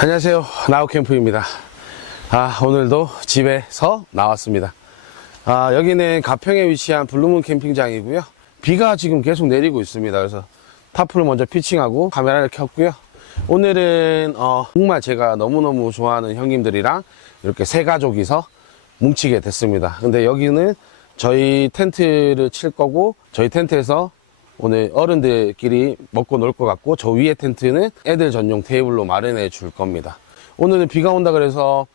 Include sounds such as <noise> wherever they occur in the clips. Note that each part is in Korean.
안녕하세요. 나우캠프입니다. 아, 오늘도 집에서 나왔습니다. 아, 여기는 가평에 위치한 블루문 캠핑장이고요. 비가 지금 계속 내리고 있습니다. 그래서 타프를 먼저 피칭하고 카메라를 켰고요. 오늘은 어, 정말 제가 너무너무 좋아하는 형님들이랑 이렇게 세 가족이서 뭉치게 됐습니다. 근데 여기는 저희 텐트를 칠 거고 저희 텐트에서 오늘 어른들끼리 먹고 놀 것 같고 저 위에 텐트는 애들 전용 테이블로 마련해 줄 겁니다. 오늘은 비가 온다 그래서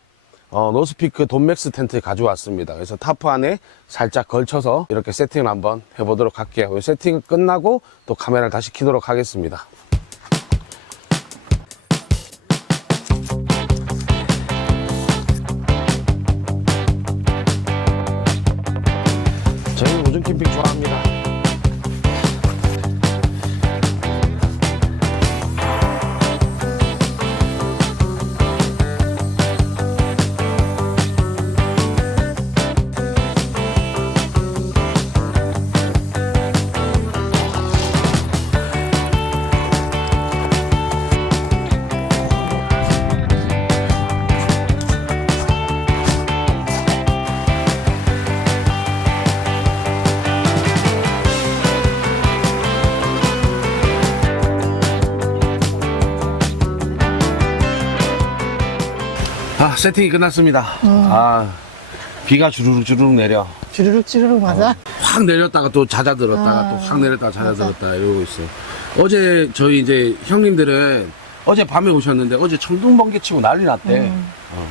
어, 노스피크 돈맥스 텐트 가져왔습니다. 그래서 타프 안에 살짝 걸쳐서 이렇게 세팅을 한번 해보도록 할게요. 세팅 끝나고 또 카메라를 다시 켜도록 하겠습니다. 저희는 우중 캠핑 좋아 세팅이 끝났습니다. 아, 비가 주르륵 주르륵 내려. 주르륵 주르륵 맞아? 확 내렸다가 또 잦아들었다가 아, 또 확 내렸다가 잦아들었다가 이러고 있어. 어제 저희 이제 형님들은 어제 밤에 오셨는데 어제 청둥 번개 치고 난리 났대. 음. 어.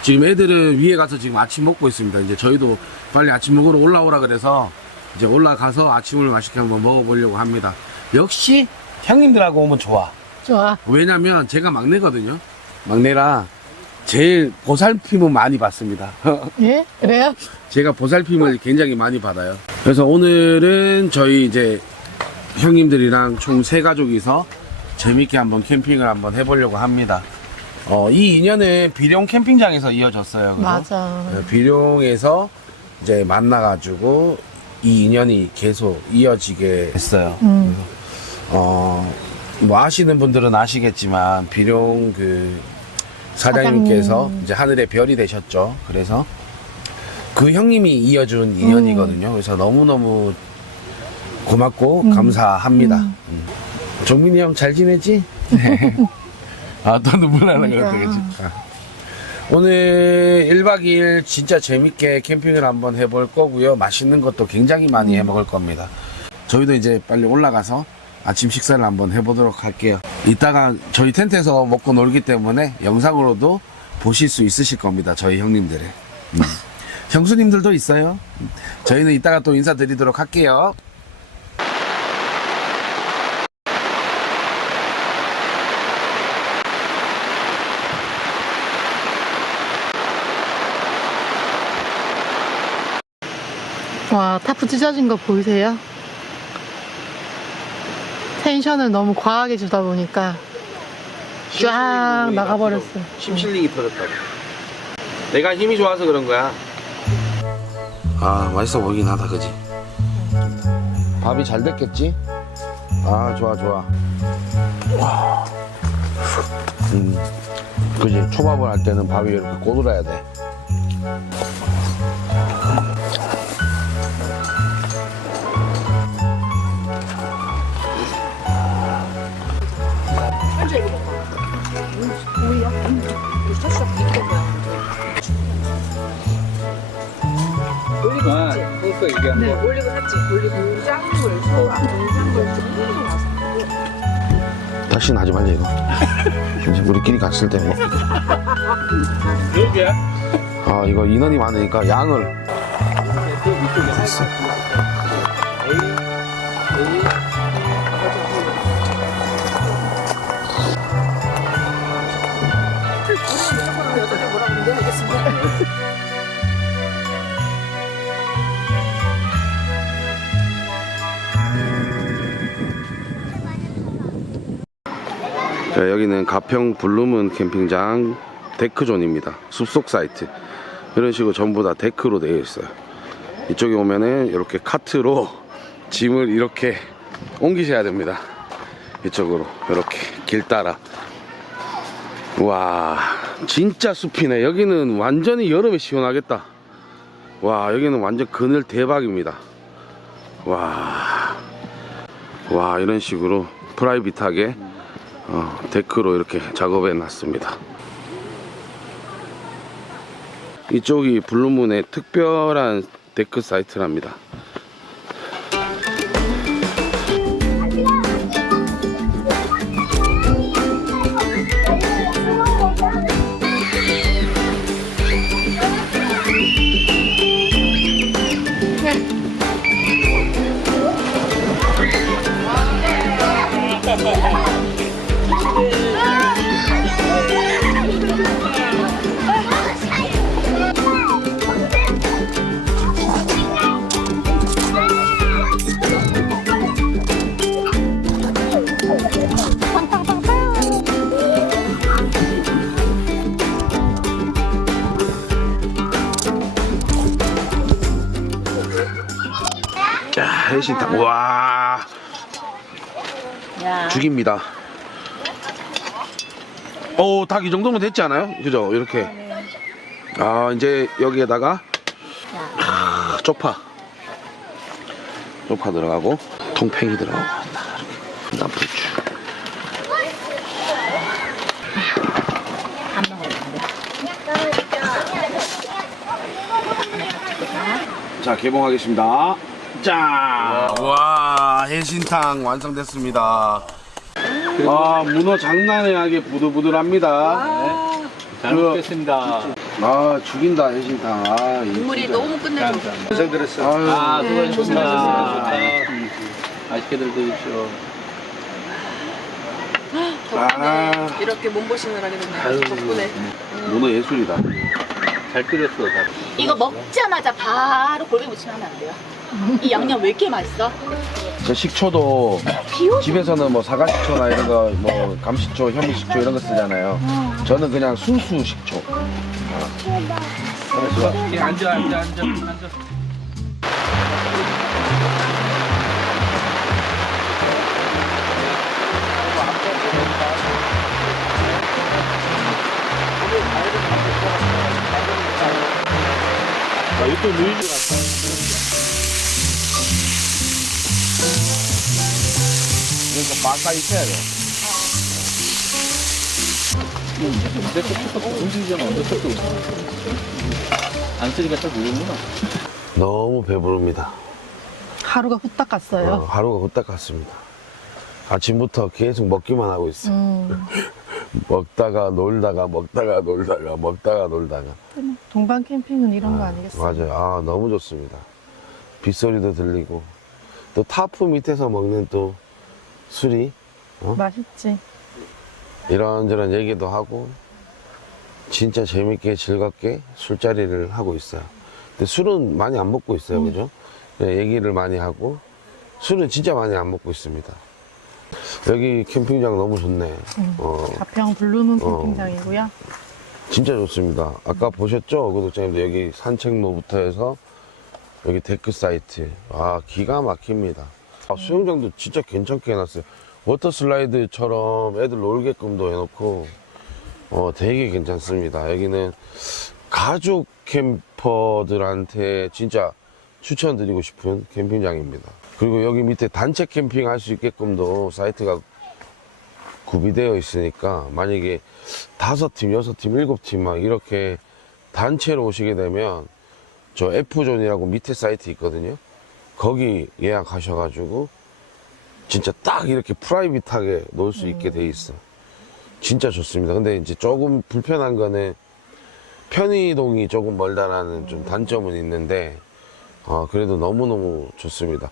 지금 애들은 위에 가서 지금 아침 먹고 있습니다. 이제 저희도 빨리 아침 먹으러 올라오라 그래서 이제 올라가서 아침을 맛있게 한번 먹어보려고 합니다. 역시 형님들하고 오면 좋아. 좋아. 왜냐면 제가 막내거든요. 막내라 제일 보살핌은 많이 받습니다. <laughs> 예? 그래요? 제가 보살핌을 굉장히 많이 받아요. 그래서 오늘은 저희 이제 형님들이랑 총 세 가족이서 재밌게 한번 캠핑을 한번 해보려고 합니다. 어, 이 인연은 비룡 캠핑장에서 이어졌어요. 그죠? 맞아. 네, 비룡에서 이제 만나가지고 이 인연이 계속 이어지게 됐어요. 음. 어, 뭐 아시는 분들은 아시겠지만 비룡 그 사장님께서 사장님. 이제 하늘의 별이 되셨죠. 그래서 그 형님이 이어준 인연이거든요. 그래서 너무너무 고맙고 감사합니다. 음. 종민이 형 잘 지내지? <laughs> 아, 또 눈물 나는 것 같아, 그치? 아. 오늘 1박 2일 진짜 재밌게 캠핑을 한번 해볼 거고요. 맛있는 것도 굉장히 많이 해 먹을 겁니다. 저희도 이제 빨리 올라가서 아침 식사를 한번 해보도록 할게요. 이따가 저희 텐트에서 먹고 놀기 때문에 영상으로도 보실 수 있으실 겁니다. 저희 형님들의. 음. <laughs> 형수님들도 있어요. 음. 저희는 이따가 또 인사드리도록 할게요. 와, 타프 찢어진 거 보이세요? 텐션을 너무 과하게 주다 보니까 쫙 나가버렸어. 심실링이 터졌다고. 내가 힘이 좋아서 그런 거야. 아, 맛있어 보이긴 하다, 그지? 밥이 잘 됐겠지? 아, 좋아, 좋아. 와. 음, 그지? 초밥을 할 때는 밥이 이렇게 꼬들어야 돼. 다시는 하지 말자, 이거. 이제 우리끼리 갔을 때 먹. 여기야? 아, 이거 인원이 많으니까 양을. 됐어. 네, 여기는 가평 블루문 캠핑장 데크존입니다. 숲속 사이트. 이런 식으로 전부 다 데크로 되어 있어요. 이쪽에 오면은 이렇게 카트로 <laughs> 짐을 이렇게 옮기셔야 됩니다. 이쪽으로 이렇게 길 따라. 와 진짜 숲이네. 여기는 완전히 여름에 시원하겠다. 와 여기는 완전 그늘 대박입니다. 와, 와 이런 식으로 프라이빗하게 어, 데크로 이렇게 작업해 놨습니다. 이쪽이 블루문의 특별한 데크 사이트랍니다. 자, 해신탕. 와. 죽입니다. 오, 닭 이 정도면 됐지 않아요? 그죠? 이렇게. 아, 이제 여기에다가 아, 쪽파. 쪽파 들어가고 통팽이 들어가고 나 부추. 자, 개봉하겠습니다. 짠! 와, 해신탕 완성됐습니다. 아, 문어 장난이 아니게 부들부들합니다. 잘 그- 먹겠습니다. 아, 죽인다, 해신탕. 아, 국물이 너무 끝내줘. 고생들었어. 아, 아유, 수고하셨습니다. 고생하셨습니다. 음, 맛있게들 드십시오. 아, 이렇게 몸보신을 하게. 됐네요. 덕분에. 문어 예술이다. 잘 끓였어. 잘. 이거 먹자마자 바로 골뱅이 무침 하면 안 돼요. 이 양념 왜 이렇게 맛있어? 저 식초도 비오 집에서는 뭐 사과식초나 이런 거, 뭐 감식초, 현미식초 이런 거 쓰잖아요. 저는 그냥 순수 식초. 맛있게 앉아, 앉아, 앉아, 앉아. 아, 이것도 루이즈 같다. 맛가 있어야 돼. 내 것도 움직이잖아. 내 것도. 안 쓰니까 딱 누르구나. 너무 배부릅니다. 하루가 후딱 어, 갔어요. 하루가 후딱 갔습니다. 아침부터 계속 먹기만 하고 있어. 음, <laughs> 먹다가 놀다가 먹다가 놀다가 먹다가 놀다가. 동반 캠핑은 이런 거 아니겠어요? 맞아요. 아, 너무 좋습니다. 빗소리도 들리고. 또 타프 밑에서 먹는 또 술이 맛있지. 이런저런 얘기도 하고 진짜 재밌게 즐겁게 술자리를 하고 있어요. 근데 술은 많이 안 먹고 있어요. 그죠? 네, 얘기를 많이 하고 술은 진짜 많이 안 먹고 있습니다. 여기 캠핑장 너무 좋네. 어, 가평 블루문 어. 캠핑장이고요. 진짜 좋습니다. 아까 보셨죠? 구독자님들 여기 산책로부터 해서 여기 데크 사이트. 아, 기가 막힙니다. 아, 수영장도 진짜 괜찮게 해놨어요. 워터 슬라이드처럼 애들 놀게끔도 해놓고, 어, 되게 괜찮습니다. 여기는 가족 캠퍼들한테 진짜 추천드리고 싶은 캠핑장입니다. 그리고 여기 밑에 단체 캠핑 할 수 있게끔도 사이트가 구비되어 있으니까 만약에 다섯 팀, 여섯 팀, 일곱 팀 막 이렇게 단체로 오시게 되면 저 F존이라고 밑에 사이트 있거든요. 거기 예약하셔가지고 진짜 딱 이렇게 프라이빗하게 놀 수 있게 돼 있어. 진짜 좋습니다. 근데 이제 조금 불편한 거는 편의동이 조금 멀다라는 좀 단점은 있는데 어, 그래도 너무너무 좋습니다.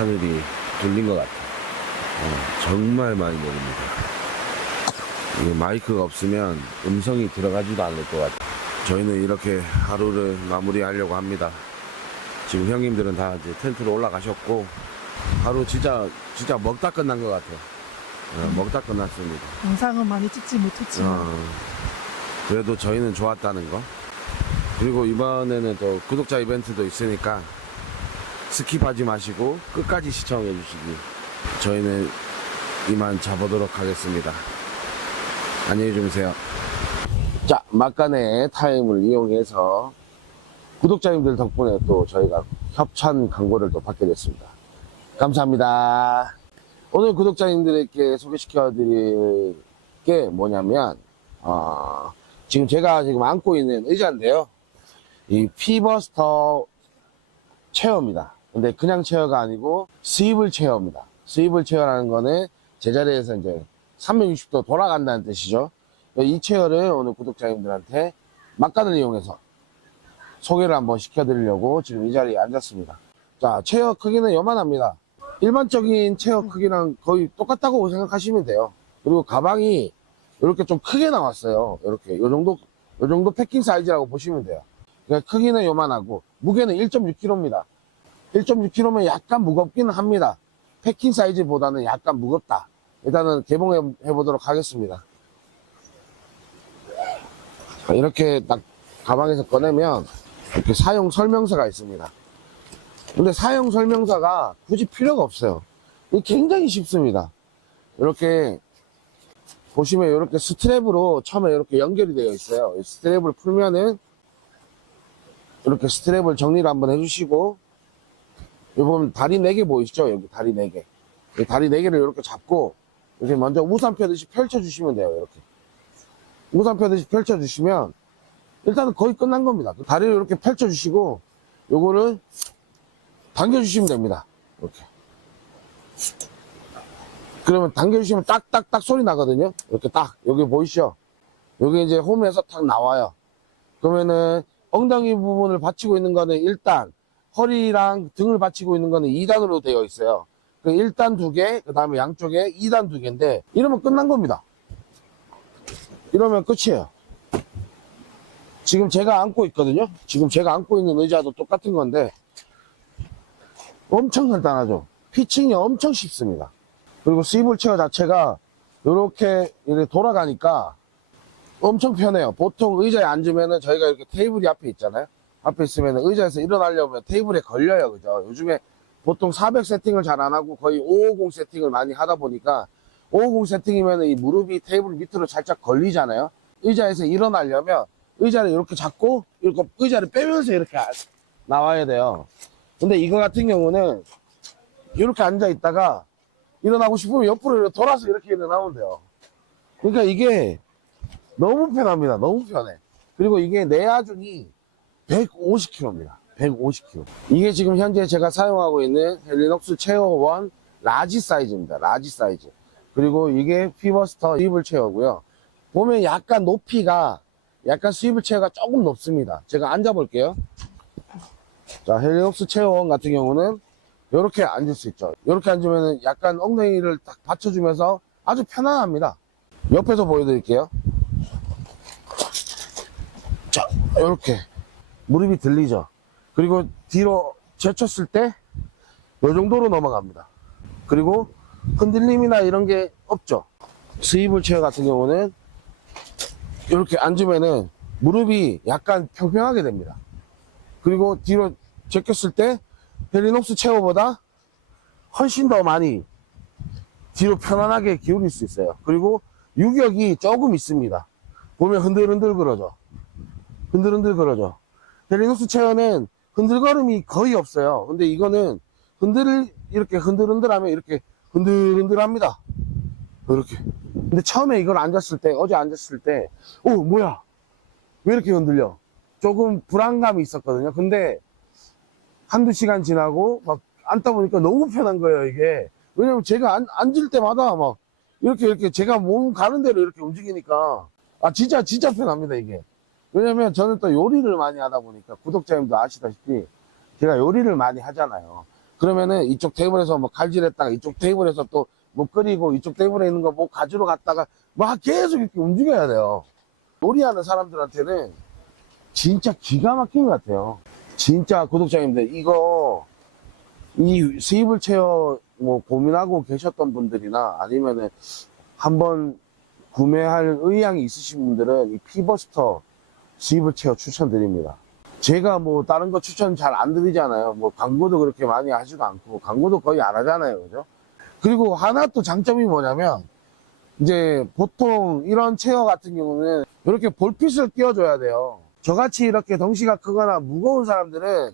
하늘이 돌린 것 같아. 어, 정말 많이 내립니다. 이게 마이크가 없으면 음성이 들어가지도 않을 것 같아. 저희는 이렇게 하루를 마무리하려고 합니다. 지금 형님들은 다 이제 텐트로 올라가셨고 하루 진짜 진짜 먹다 끝난 것 같아요. 어, 먹다 끝났습니다. 영상은 많이 찍지 못했지만 어, 그래도 저희는 좋았다는 거. 그리고 이번에는 또 구독자 이벤트도 있으니까 스킵하지 마시고 끝까지 시청해 주시기. 저희는 이만 자보도록 하겠습니다. 안녕히 주무세요. 자, 막간의 타임을 이용해서 구독자님들 덕분에 또 저희가 협찬 광고를 또 받게 됐습니다. 감사합니다. 오늘 구독자님들에게 소개시켜 드릴 게 뭐냐면, 어, 지금 제가 지금 안고 있는 의자인데요. 이 피버스터 체어입니다. 근데 그냥 체어가 아니고 스위블 체어입니다. 스위블 체어라는 거는 제자리에서 이제 360도 돌아간다는 뜻이죠. 이 체어를 오늘 구독자님들한테 막간을 이용해서 소개를 한번 시켜드리려고 지금 이 자리에 앉았습니다. 자, 체어 크기는 요만합니다. 일반적인 체어 크기랑 거의 똑같다고 생각하시면 돼요. 그리고 가방이 이렇게 좀 크게 나왔어요. 이렇게 요 정도 요 정도 패킹 사이즈라고 보시면 돼요. 그러니까 크기는 요만하고 무게는 1.6kg입니다. 1.6kg면 약간 무겁기는 합니다. 패킹 사이즈보다는 약간 무겁다. 일단은 개봉해 보도록 하겠습니다. 자, 이렇게 딱 가방에서 꺼내면 이렇게 사용 설명서가 있습니다. 근데 사용 설명서가 굳이 필요가 없어요. 굉장히 쉽습니다. 이렇게 보시면 이렇게 스트랩으로 처음에 이렇게 연결이 되어 있어요. 이 스트랩을 풀면은 이렇게 스트랩을 정리를 한번 해주시고 여기 보면 다리 4개 보이시죠? 여기 다리 4개. 이 다리 4개를 이렇게 잡고 이렇게 먼저 우산 펴듯이 펼쳐주시면 돼요. 이렇게. 우산 펴듯이 펼쳐주시면 일단은 거의 끝난 겁니다. 그 다리를 이렇게 펼쳐주시고 요거를 당겨주시면 됩니다. 이렇게. 그러면 당겨주시면 딱딱딱 소리 나거든요. 이렇게 딱 여기 보이시죠? 여기 이제 홈에서 탁 나와요. 그러면은 엉덩이 부분을 받치고 있는 거는 1단, 허리랑 등을 받치고 있는 거는 2단으로 되어 있어요. 그 1단 두 개, 그 다음에 양쪽에 2단 두 개인데 이러면 끝난 겁니다. 이러면 끝이에요. 지금 제가 안고 있거든요. 지금 제가 안고 있는 의자도 똑같은 건데 엄청 간단하죠. 피칭이 엄청 쉽습니다. 그리고 스위블 체어 자체가 이렇게 돌아가니까 엄청 편해요. 보통 의자에 앉으면은 저희가 이렇게 테이블이 앞에 있잖아요. 앞에 있으면 의자에서 일어나려면 테이블에 걸려요. 그죠? 요즘에 보통 400 세팅을 잘 안 하고 거의 550 세팅을 많이 하다 보니까 550 세팅이면 이 무릎이 테이블 밑으로 살짝 걸리잖아요. 의자에서 일어나려면 의자를 이렇게 잡고 이렇게 의자를 빼면서 이렇게 아- 나와야 돼요. 근데 이거 같은 경우는 이렇게 앉아 있다가 일어나고 싶으면 옆으로 돌아서 이렇게 일어나면 돼요. 그러니까 이게 너무 편합니다. 너무 편해. 그리고 이게 내하중이 150kg입니다. 150kg. 이게 지금 현재 제가 사용하고 있는 헬리녹스 체어 1 라지 사이즈입니다. 라지 사이즈. 그리고 이게 피버스터 스위블 체어고요. 보면 약간 높이가 약간 스위블 체어가 조금 높습니다. 제가 앉아 볼게요. 자, 헬리녹스 체어 1 같은 경우는 이렇게 앉을 수 있죠. 이렇게 앉으면 약간 엉덩이를 딱 받쳐주면서 아주 편안합니다. 옆에서 보여드릴게요. 자, 이렇게 무릎이 들리죠. 그리고 뒤로 제쳤을 때 이 정도로 넘어갑니다. 그리고 흔들림이나 이런 게 없죠. 스위블 체어 같은 경우는 이렇게 앉으면은 무릎이 약간 평평하게 됩니다. 그리고 뒤로 제꼈을 때 헬리녹스 체어보다 훨씬 더 많이 뒤로 편안하게 기울일 수 있어요. 그리고 유격이 조금 있습니다. 보면 흔들흔들 그러죠. 흔들흔들 그러죠. 헬리녹스 체어는 흔들걸음이 거의 없어요. 근데 이거는 흔들, 이렇게 흔들흔들 하면 이렇게 흔들흔들 합니다. 이렇게. 근데 처음에 이걸 앉았을 때, 어제 앉았을 때, 오, 뭐야? 왜 이렇게 흔들려? 조금 불안감이 있었거든요. 근데 한두 시간 지나고 막 앉다 보니까 너무 편한 거예요, 이게. 왜냐면 제가 앉, 앉을 때마다 막 이렇게 이렇게 제가 몸 가는 대로 이렇게 움직이니까 아, 진짜, 진짜 편합니다, 이게. 왜냐면 저는 또 요리를 많이 하다 보니까 구독자님도 아시다시피 제가 요리를 많이 하잖아요. 그러면은 이쪽 테이블에서 뭐 칼질했다가 이쪽 테이블에서 또 뭐 끓이고 이쪽 테이블에 있는 거 뭐 가지러 갔다가 막 계속 이렇게 움직여야 돼요. 요리하는 사람들한테는 진짜 기가 막힌 것 같아요. 진짜 구독자님들 이거 이 수입을 채워 뭐 고민하고 계셨던 분들이나 아니면은 한번 구매할 의향이 있으신 분들은 이 피버스터 수입을 채워 추천드립니다. 제가 뭐 다른 거 추천 잘 안 드리잖아요. 뭐 광고도 그렇게 많이 하지도 않고 광고도 거의 안 하잖아요. 그죠? 그리고 하나 또 장점이 뭐냐면 이제 보통 이런 체어 같은 경우는 이렇게 볼핏을 끼워줘야 돼요. 저같이 이렇게 덩치가 크거나 무거운 사람들은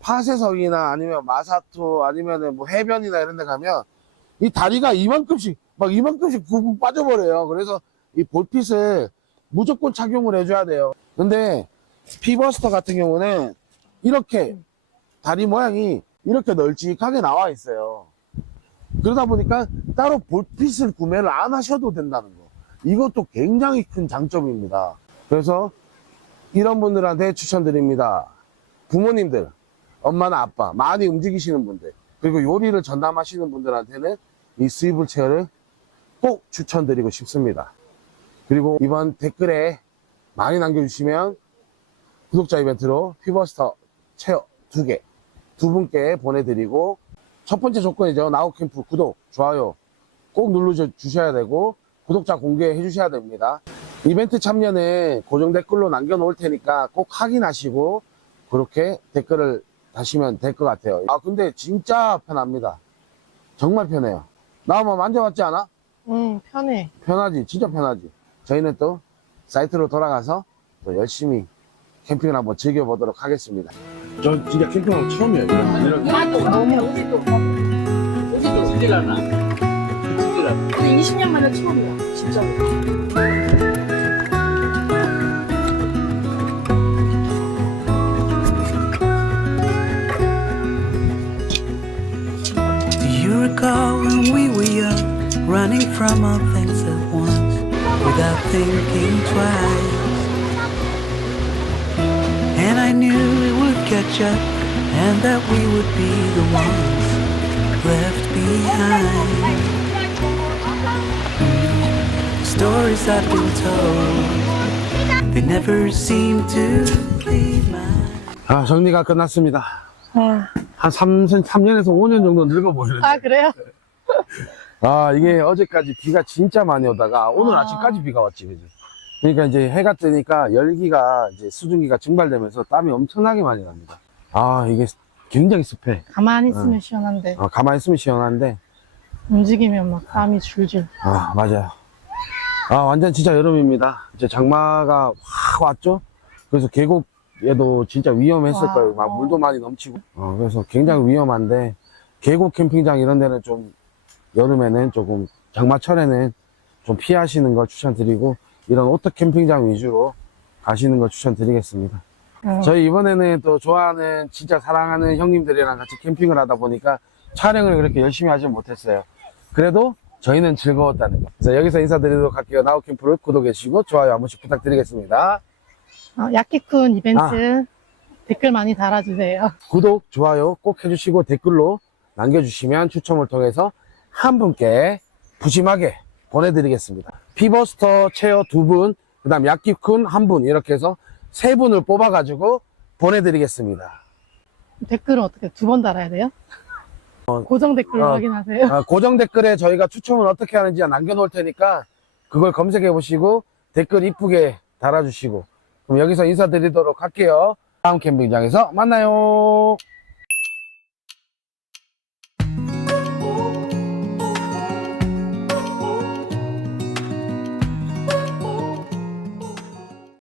파쇄석이나 아니면 마사토 아니면 뭐 해변이나 이런 데 가면 이 다리가 이만큼씩 막 이만큼씩 굵굵 빠져버려요. 그래서 이 볼핏을 무조건 착용을 해줘야 돼요. 근데 피버스터 같은 경우는 이렇게 다리 모양이 이렇게 널찍하게 나와 있어요. 그러다 보니까 따로 볼핏을 구매를 안 하셔도 된다는 거. 이것도 굉장히 큰 장점입니다. 그래서 이런 분들한테 추천드립니다. 부모님들, 엄마나 아빠, 많이 움직이시는 분들, 그리고 요리를 전담하시는 분들한테는 이 스위블 체어를 꼭 추천드리고 싶습니다. 그리고 이번 댓글에 많이 남겨주시면 구독자 이벤트로 피버스터 체어 두 개, 두 분께 보내드리고 첫 번째 조건이죠. 나우캠프 구독, 좋아요 꼭 눌러주셔야 되고 구독자 공개해 주셔야 됩니다. 이벤트 참여는 고정 댓글로 남겨 놓을 테니까 꼭 확인하시고 그렇게 댓글을 다시면 될 것 같아요. 아 근데 진짜 편합니다. 정말 편해요. 나 한번 만져봤지 않아? 응, 편해. 편하지, 진짜 편하지. 저희는 또 사이트로 돌아가서 또 열심히 캠핑을 한번 즐겨보도록 하겠습니다. 저 진짜 거 처음이에요. 이런, 찌질하나? 찌질하나? 20년 만에 처음이야. 진짜로. Do you recall when we were young, running from once, without thinking twice? And I knew it would catch up, and that we would be the ones left behind. Stories I've been told, they never seem to leave my 아, 정리가 끝났습니다. 아, 한 3, 3년에서 5년 정도 늙어 보이는데. 아 그래요? 아, 이게 어제까지 비가 진짜 많이 오다가 오늘 아. 아침까지 비가 왔지, 그지? 그러니까 이제 해가 뜨니까 열기가 이제 수증기가 증발되면서 땀이 엄청나게 많이 납니다. 아, 이게 굉장히 습해. 가만히 있으면 시원한데 아, 가만히 있으면 시원한데, 움직이면 막 땀이 줄줄. 아, 맞아요. 아, 완전 진짜 여름입니다. 이제 장마가 확 왔죠? 그래서 계곡에도 진짜 위험했을 와. 거예요. 막 물도 많이 넘치고. 어, 그래서 굉장히 위험한데, 계곡 캠핑장 이런 데는 좀, 여름에는 조금, 장마철에는 좀 피하시는 걸 추천드리고, 이런 오토 캠핑장 위주로 가시는 걸 추천드리겠습니다. 어. 저희 이번에는 또 좋아하는, 진짜 사랑하는 형님들이랑 같이 캠핑을 하다 보니까 촬영을 그렇게 열심히 하지 못했어요. 그래도 저희는 즐거웠다는 거. 그래서 여기서 인사드리도록 할게요. 나우캠프를 구독해 주시고 좋아요 한 번씩 부탁드리겠습니다. 어, 야키쿤 이벤트 아. 댓글 많이 달아주세요. 구독, 좋아요 꼭 해주시고 댓글로 남겨주시면 추첨을 통해서 한 분께 푸짐하게 보내드리겠습니다. 피버스터 체어 두 분, 그 다음 야키쿤 한 분, 이렇게 해서 세 분을 뽑아가지고 보내드리겠습니다. 댓글은 어떻게 두 번 달아야 돼요? 고정 댓글로 어. 확인하세요. 아, 고정 댓글에 저희가 추첨을 어떻게 하는지 남겨놓을 테니까 그걸 검색해 보시고 댓글 이쁘게 달아주시고 그럼 여기서 인사드리도록 할게요. 다음 캠핑장에서 만나요.